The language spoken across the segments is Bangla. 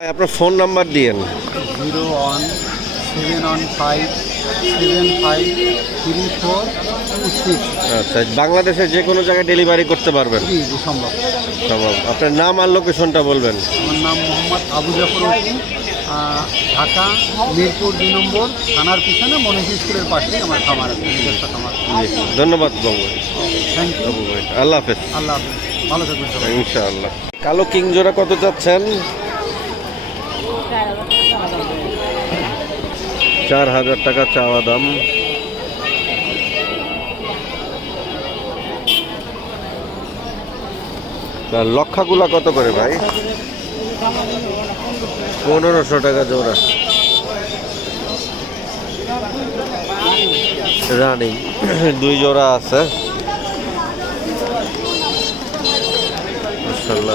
আপনার ফোন নাম্বার দিয়েন। Zero one seven one five seven five three four two six. আচ্ছা বাংলাদেশে যে কোনো জায়গায় ডেলিভারি করতে পারবেন। জি জি সম্ভব। সম্ভব। আপনার নাম আর লোকেশনটা বলবেন। আমার নাম মোহাম্মদ আবু জাফর উদ্দিন ঢাকা মিরপুর দুই নম্বর থানার পিছনে মনীষ স্কুলের পাশেই আমার খামার আছে নিজস্ব খামার। ধন্যবাদ বাবু থ্যাংক ইউ আল্লাহ হাফেজ। আল্লাহ হাফেজ। ভালো থাকবেন ইনশাআল্লাহ। কালো কিং জোড়া কত যাচ্ছেন চার হাজার টাকা চাওয়া দাম। লক্ষাগুলা কত করে ভাই? পনেরোশো টাকা জোড়া। রানিং, দুই জোড়া আছে।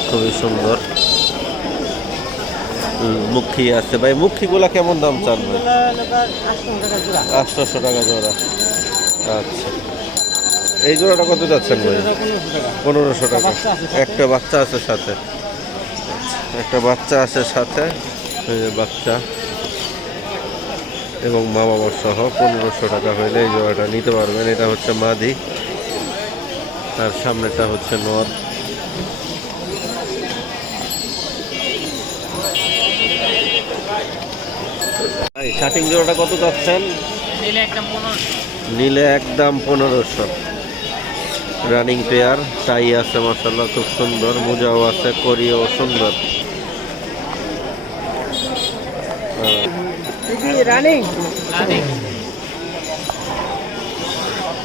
খুবই সুন্দর। মুখী আছে। ভাই, মুখীগুলা কেমন দাম চান ভাই? আটশোশো টাকা জোড়া। আচ্ছা। এই জোড়াটা কত যাচ্ছেন ভাই? পনেরোশো টাকা। একটা বাচ্চা আছে সাথে। একটা বাচ্চা আছে সাথে। বাচ্চা। এবং মা বাবা সহ পনেরোশো টাকা হইলে এই জোড়াটা নিতে পারবেন। এটা হচ্ছে মাদি। আর সামনেটা হচ্ছে নর শার্টিং জোড়াটা কত যাচ্ছেন নিলে একদম পনেরোশো। রানিং পেয়ার টাই আছে মশাল্লা খুব সুন্দর মোজাও আছে করিও সুন্দর।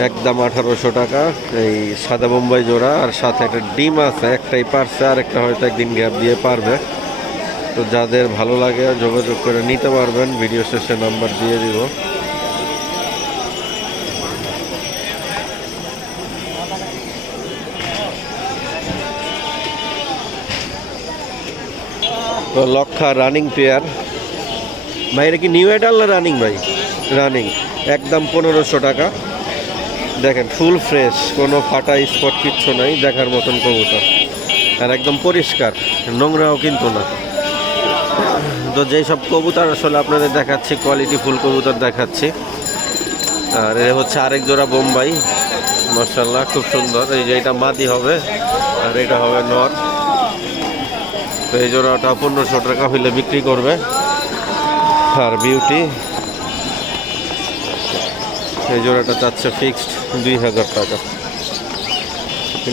একদম আঠারোশো টাকা এই সাদা বোম্বাই জোড়া আর সাথে একটা ডিম আছে একটাই পারছে আর একটা হয়তো একদিন গ্যাপ দিয়ে পারবে। তো যাদের ভালো লাগে, যোগাযোগ করে নিতে পারবেন। ভিডিও শেষে নাম্বার দিয়ে দিব। তো লক্ষা রানিং পেয়ার। ভাই, এটা কি নিউ এডাল না রানিং ভাই? রানিং। একদম পনেরোশো টাকা। দেখেন, ফুল ফ্রেশ, কোনো ফাটা স্পট কিচ্ছু নাই, দেখার মতন কবুতর। আর একদম পরিষ্কার, নোংরাও কিন্তু না। তো যেই সব কবুতর আসলে আপনাদের দেখাচ্ছি কোয়ালিটি ফুল কবুতর দেখাচ্ছি। আর এ হচ্ছে আরেক জোড়া বোম্বাই। মার্শাল্লাহ খুব সুন্দর। এই যে এটা মাদি হবে, আর এটা হবে নর। তো এই জোড়াটা পনেরোশো টাকা হইলে বিক্রি করবে। আর বিউটি এই জোড়াটা চাচ্ছে ফিক্সড দুই হাজার টাকা।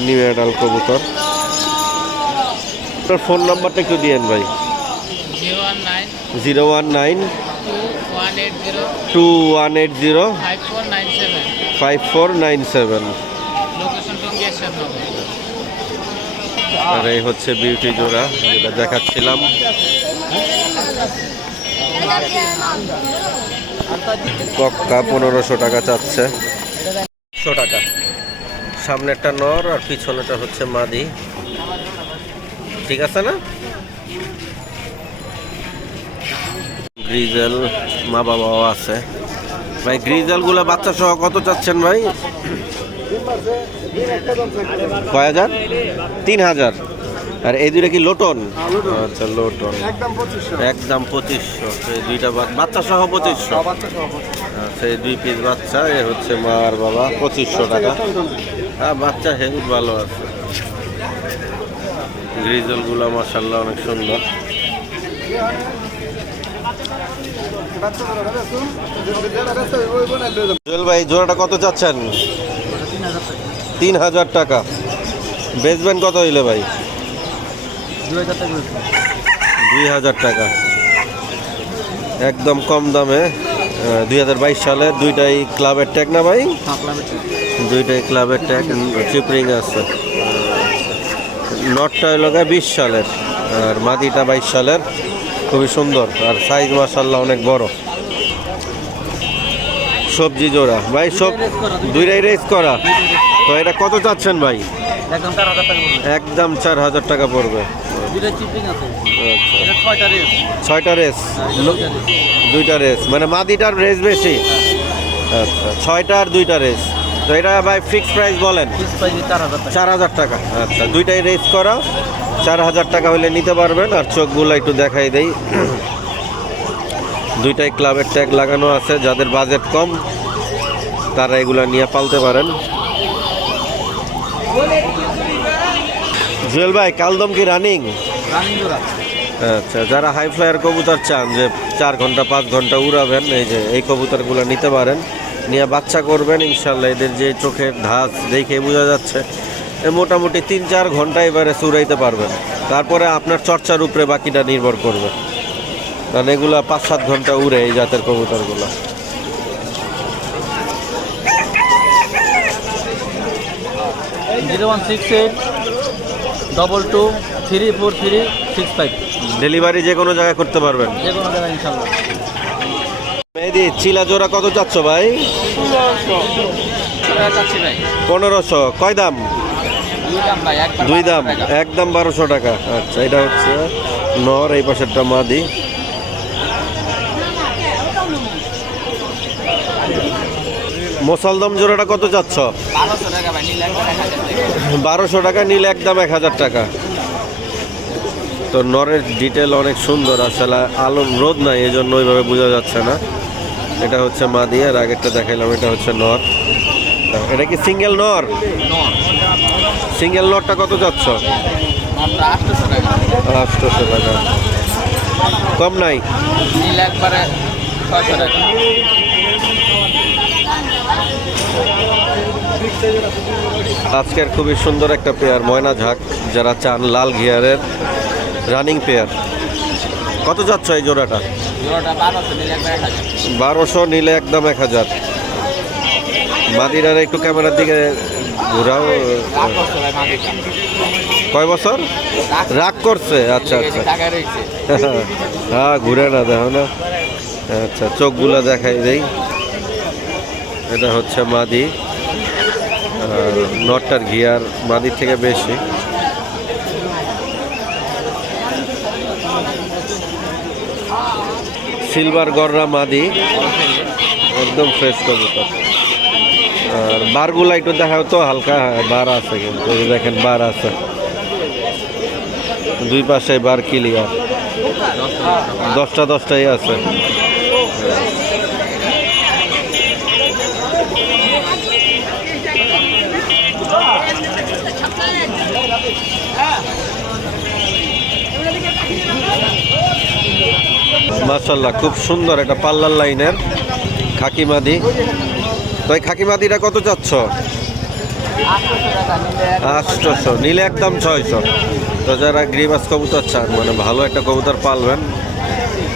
নিউ অ্যাডাল কবুতর। ফোন নাম্বারটা একটু দিয়েন ভাই। Zero one nine two one eight zero five four nine seven আর এই হচ্ছে বিউটি জোড়া যেটা দেখাচ্ছিলাম। কক্কা পনেরোশো টাকা চাচ্ছে। একশো টাকা। সামনেরটা নর আর পিছনেটা হচ্ছে মাদি। ঠিক আছে না? গ্রিজেল মা বাবাও আছে। ভাই গ্রিজেলগুলো বাচ্চা সহ কত চাচ্ছেন ভাই? কয় হাজার? তিন হাজার। আর এই দুইটা কি লোটন? আচ্ছা লোটন। একদম পঁচিশশো। এই দুইটা বাচ্চা সহ পঁচিশশো? বাচ্চা সহ আচ্ছা এই দুই পিস বাচ্চা এ হচ্ছে মা আর বাবা পঁচিশশো টাকা। হ্যাঁ বাচ্চা হেলথ ভালো আছে। গ্রিজলগুলো মাসাল্লাহ অনেক সুন্দর। ভাই, জোড়াটা কত চাচ্ছেন? তিন হাজার টাকা বেচবেন কত হইলে ভাই? দুই হাজার টাকা। একদম কম দামে দুই হাজার বাইশ সালে দুইটাই ক্লাবের ট্যাগ না ভাই? দুইটাই ক্লাবের ট্যাগ চিপরিং আছে। নটটা হইল বিশ সালের, আর মাদিটা বাইশ সালের। খুবই সুন্দর আর সাইজ মাসাল্লাহ অনেক বড়। সবজি জোড়া। ভাই সব দুইটাই রেস করা। তো এটা কত চাচ্ছেন ভাই? একদম চার হাজার টাকা পড়বে। আচ্ছা। ছয়টা রেস ছয়টা রেস দুইটা রেস মানে মাদিটার রেস বেশি? আচ্ছা ছয়টা আর দুইটা রেস তো এটা ভাই ফিক্স প্রাইস বলেন। চার হাজার টাকা। আচ্ছা দুইটাই রেস করা। চার হাজার টাকা হলে নিতে পারবেন আর চোখগুলো একটু দেখাই দেই। দুইটাই ক্লাবের ট্যাগ লাগানো আছে। যাদের বাজেট কম তারা এগুলা নিয়ে পালতে পারেন। জুয়েল ভাই কালদম কি রানিং রানিং আচ্ছা যারা হাই ফ্লায়ার কবুতর চান যে চার ঘণ্টা পাঁচ ঘণ্টা উড়াবেন এই যে এই কবুতরগুলো নিতে পারেন। নিয়ে বাচ্চা করবেন ইনশাল্লাহ এদের যে চোখের ধাস দেখে বোঝা যাচ্ছে মোটামুটি তিন চার ঘণ্টা এবারে চুরাইতে পারবেন। তারপরে আপনার চর্চার উপরে বাকিটা নির্ভর করবে। কারণ এগুলা পাঁচ সাত ঘণ্টা উড়ে এই জাতের কবুতরগুলো। Zero one six eight double two three four three six five delivery যে কোনো জায়গায় করতে পারবেন। যে কোনো জায়গায় ইনশাল্লাহ। মেহেদি, চিলা জোড়া কত চাচ্ছ ভাই? পনেরোশো। কয় দাম? দুই দাম। দুই দাম বারোশো টাকা। আচ্ছা এটা হচ্ছে নর, এই পাশেরটা মাদি। মোসালদম জোড়াটা কত যাচ্ছ বারোশো টাকা, নিলে এক একদম এক হাজার টাকা। তো নরের ডিটেল অনেক সুন্দর, আসলে আলো রোদ নাই এই জন্য ওইভাবে বোঝা যাচ্ছে না। এটা হচ্ছে মা মাদি আর আগেরটা দেখাইলাম এটা হচ্ছে নর। এটা কি সিঙ্গেল নর? সিঙ্গেল নরটা কত যাচ্ছ? আটশোশো টাকা। কম নাই? আজকের খুবই সুন্দর একটা পেয়ার ময়না ঝাঁক যারা চান লাল ঘিয়ারের রানিং পেয়ার। কত যাচ্ছ এই জোড়াটা? বারোশো নিলে একদম এক হাজার। মাদিরার একটু ক্যামেরার দিকে ঘোরাও কয় বছর? রাগ করছে। আচ্ছা আচ্ছা। হ্যাঁ ঘুরে না দেখো না। আচ্ছা চোখগুলো দেখাই দেই। এটা হচ্ছে মাদি। আর নটটার ঘিয়ার মাদির থেকে বেশি। সিলভার গররা মাদি। একদম ফ্রেশ কবুতর। আর বারগুলা একটু দেখা তো, হালকা বার আছে কিন্তু দেখেন বার আছে। দুই পাশে বার ক্লিয়ার দশটা দশটাই আছে। মাশাল্লাহ খুব সুন্দর একটা পাল্লার লাইনের খাকিমাদি তো এই খাকিমাদিটা কত চাচ্ছ? আটশোশো নিলে একদম ছয়শো। তো যারা গ্রিবাস কবুতর চান মানে ভালো একটা কবুতর পালবেন।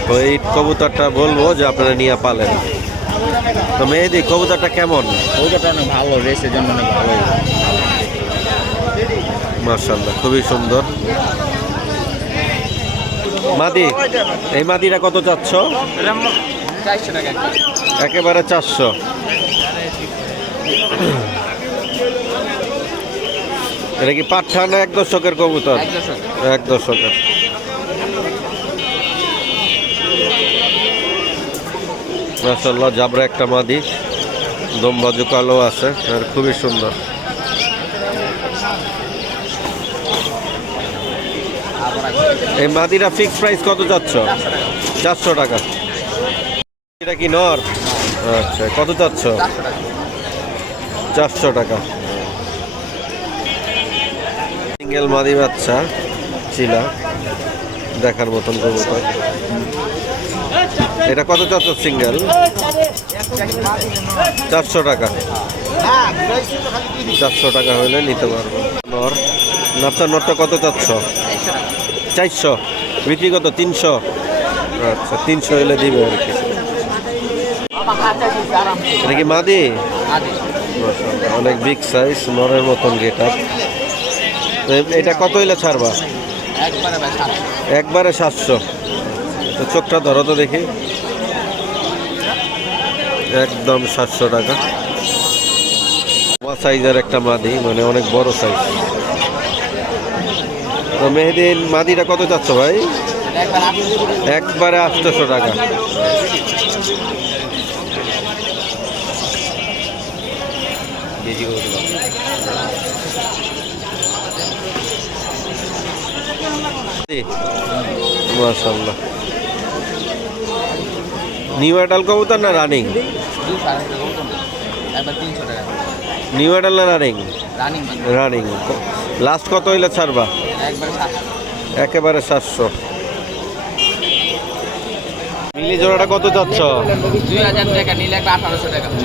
তো এই কবুতরটা বলব যে আপনারা নিয়ে পালেন। তো মেহেদি কবুতরটা কেমন? অনেক ভালো রেসের জন্য ভালো। মার্শাল্লাহ খুবই সুন্দর। মাদি এই মাদিটা কত চাচ্ছ? একেবারে চারশো। এটা কি পাঠা না এক দশকের কবুতর? এক দশকের। মাসাল্লাহ জাবরা একটা মাদি। দমবাজু কালো আছে আর খুবই সুন্দর। এই মাদিরা ফিক্স প্রাইস কত যাচ্ছ চারশো টাকা। এটা কি নর? আচ্ছা কত চাচ্ছ? চারশো টাকা। সিঙ্গেল মাদি বাচ্চা চিলা দেখার মতন কবুতর। এটা কত চাচ্ছ সিঙ্গেল? চারশো টাকা। চারশো টাকা হলে নিতে পারব। নর নাপটা নরটা কত চাচ্ছ? চারশো বিক্রি কত তিনশো। আচ্ছা তিনশো হলে দিবে আর কি। এটা কি মাদি? অনেক বিগ সাইজ নরের মতন গেট আপ এটা কত হইলে ছাড়বা? একবারে সাতশো। তো চোখটা ধরো তো দেখি। একদম সাতশো টাকা। সাইজের একটা মাদি মানে অনেক বড় সাইজ তো মেহেদিন মাদিটা কত চাচ্ছ ভাই? একবার আটশো একবারে আটশোশো টাকা নিউ অ্যাডাল কবুতর না রানিং? নিউ অ্যাডাল না রানিং রানিং লাস্ট কত হইলে ছাড়বা? একেবারে সাতশো। মিলি জোড়াটা কত চাচ্ছ?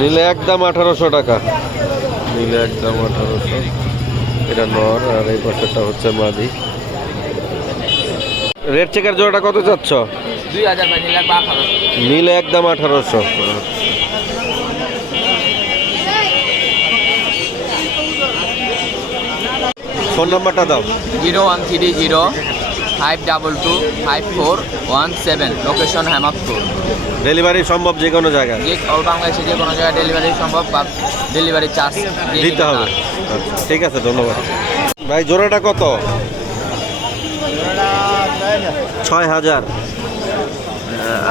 নিলে একদম আঠারোশো টাকা। নিলে একদম আঠারোশো। এটা নর আর এই পাশেরটা হচ্ছে মাদি। রেড চেকার জোড়াটা কত চাচ্ছ? নিলে একদম আঠারোশো। ফোন নাম্বারটা দাও। Zero one three zero five double two five four one seven location Hemadpur. Delivery সম্ভব যে কোনো জায়গায়। যে অল বাংলাদেশে যে কোনো জায়গায় ডেলিভারি সম্ভব বা ডেলিভারি চার্জ দিতে হবে। ঠিক আছে ধন্যবাদ। ভাই জোড়াটা কত? ছয় হাজার।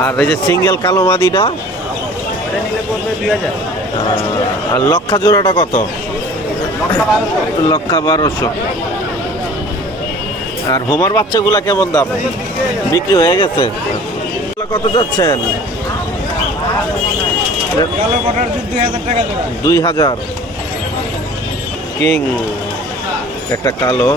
আর এই যে সিঙ্গেল কালো মাদিটা? আর লক্ষা জোড়াটা কত? লক্ষা বারোশো। আর হোমার বাচ্চাগুলা কেমন দাম? বিক্রি হয়ে গেছে? কত যাচ্ছেন? দুই হাজার। কিং, একটা কালো।